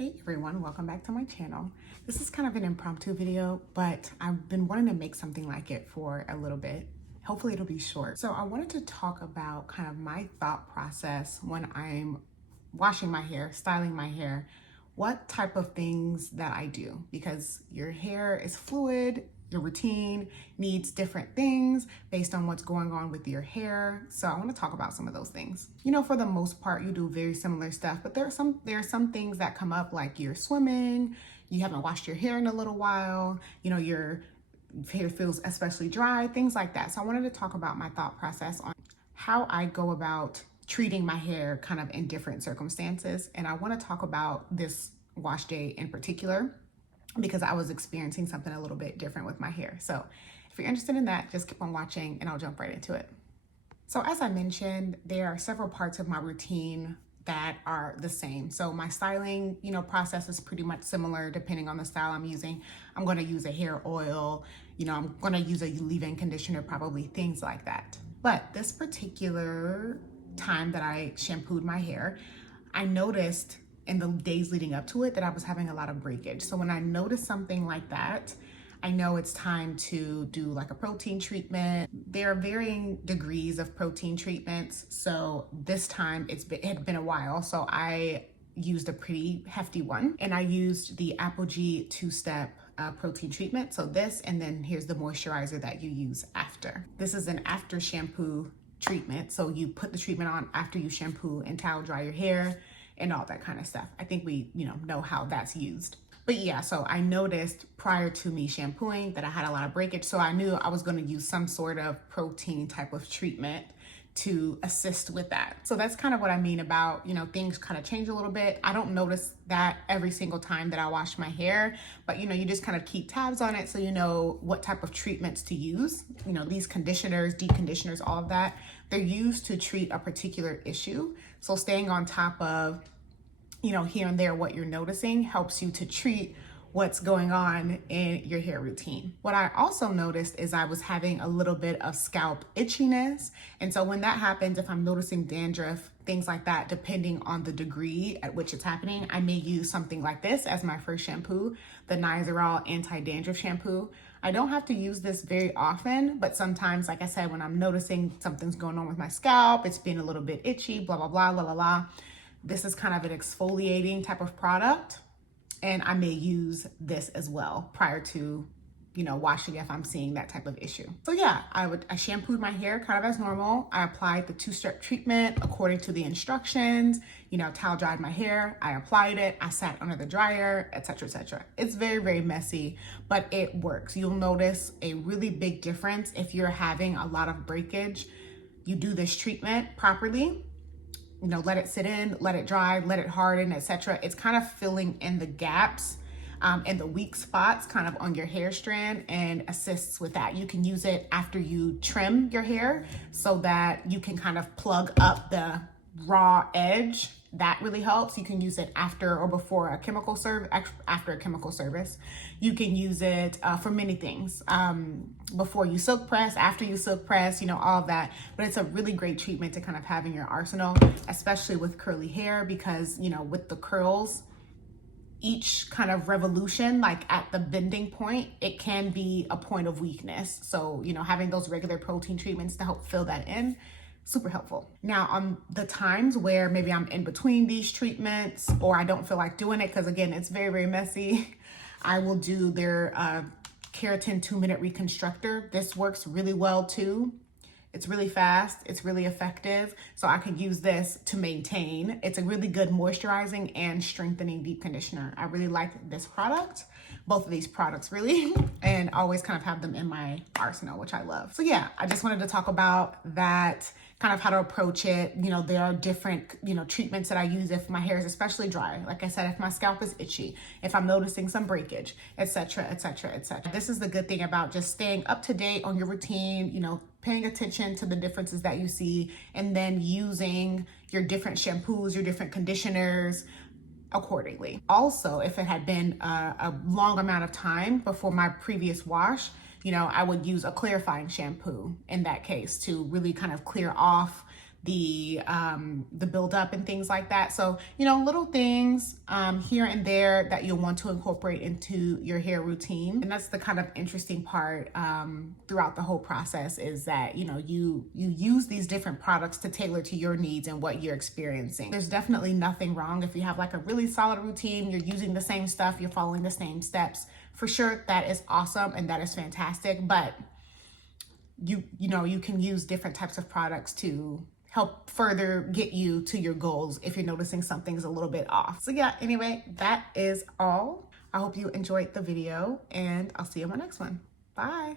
Hey everyone, welcome back to my channel. This is kind of an impromptu video, but I've been wanting to make something like it for a little bit. Hopefully it'll be short. So I wanted to talk about kind of my thought process when I'm washing my hair, styling my hair, what type of things that I do, because your hair is fluid. Your routine needs different things based on what's going on with your hair. So I want to talk about some of those things. You know, for the most part, you do very similar stuff, but there are some things that come up, like you're swimming, you haven't washed your hair in a little while, you know, your hair feels especially dry, things like that. So I wanted to talk about my thought process on how I go about treating my hair kind of in different circumstances. And I want to talk about this wash day in particular, because I was experiencing something a little bit different with my hair. So if you're interested in that, just keep on watching and I'll jump right into it. So as I mentioned, there are several parts of my routine that are the same. So my styling, process is pretty much similar depending on the style I'm using. I'm going to use a hair oil, I'm going to use a leave-in conditioner, probably things like that. But this particular time that I shampooed my hair, I noticed in the days leading up to it that I was having a lot of breakage. So when I notice something like that, I know it's time to do like a protein treatment. There are varying degrees of protein treatments. So this time it had been a while. So I used a pretty hefty one, and I used the Apogee 2-step protein treatment. So this, and then here's the moisturizer that you use after. This is an after shampoo treatment. So you put the treatment on after you shampoo and towel dry your hair and all that kind of stuff. I think we, know how that's used. But yeah, so I noticed prior to me shampooing that I had a lot of breakage. So I knew I was going to use some sort of protein type of treatment to assist with that. So that's kind of what I mean about, things kind of change a little bit. I don't notice that every single time that I wash my hair, but you just kind of keep tabs on it so you know what type of treatments to use. These conditioners, deep conditioners, all of that, they're used to treat a particular issue. So staying on top of, here and there what you're noticing helps you to treat what's going on in your hair routine. What I also noticed is I was having a little bit of scalp itchiness. And so when that happens, if I'm noticing dandruff, things like that, depending on the degree at which it's happening, I may use something like this as my first shampoo, the Nizoral Anti-Dandruff Shampoo. I don't have to use this very often, but sometimes, like I said, when I'm noticing something's going on with my scalp, it's being a little bit itchy, blah, blah, blah, la, la, la. This is kind of an exfoliating type of product, and I may use this as well prior to, washing if I'm seeing that type of issue. So yeah, I shampooed my hair kind of as normal. I applied the 2-step treatment according to the instructions, towel dried my hair, I applied it, I sat under the dryer, etc., etc. It's very, very messy, but it works. You'll notice a really big difference if you're having a lot of breakage. You do this treatment properly, let it sit in, let it dry, let it harden, etc. It's kind of filling in the gaps and the weak spots kind of on your hair strand, and assists with that. You can use it after you trim your hair so that you can kind of plug up the raw edge. That really helps. You can use it after or before a chemical service, after a chemical service. You can use it for many things. Before you silk press, after you silk press, all of that. But it's a really great treatment to kind of have in your arsenal, especially with curly hair, because, with the curls, each kind of revolution, like at the bending point, it can be a point of weakness. So, having those regular protein treatments to help fill that in, super helpful. Now, on the times where maybe I'm in between these treatments or I don't feel like doing it, because again, it's very, very messy, I will do their Keratin 2-minute reconstructor. This works really well too. It's really fast, it's really effective. So I could use this to maintain. It's a really good moisturizing and strengthening deep conditioner. I really like this product, both of these products really, and always kind of have them in my arsenal, which I love. So yeah, I just wanted to talk about that, kind of how to approach it. There are different, treatments that I use if my hair is especially dry. Like I said, if my scalp is itchy, if I'm noticing some breakage, etc., etc., etc. This is the good thing about just staying up to date on your routine, paying attention to the differences that you see, and then using your different shampoos, your different conditioners accordingly. Also, if it had been a long amount of time before my previous wash, I would use a clarifying shampoo in that case to really kind of clear off the build up and things like that. So, you know, little things here and there that you'll want to incorporate into your hair routine. And that's the kind of interesting part throughout the whole process, is that, you know, you use these different products to tailor to your needs and what you're experiencing. There's definitely nothing wrong if you have like a really solid routine, you're using the same stuff, you're following the same steps. For sure, that is awesome and that is fantastic. But you know, you can use different types of products to help further get you to your goals if you're noticing something's a little bit off. So yeah, anyway, that is all. I hope you enjoyed the video and I'll see you in my next one. Bye.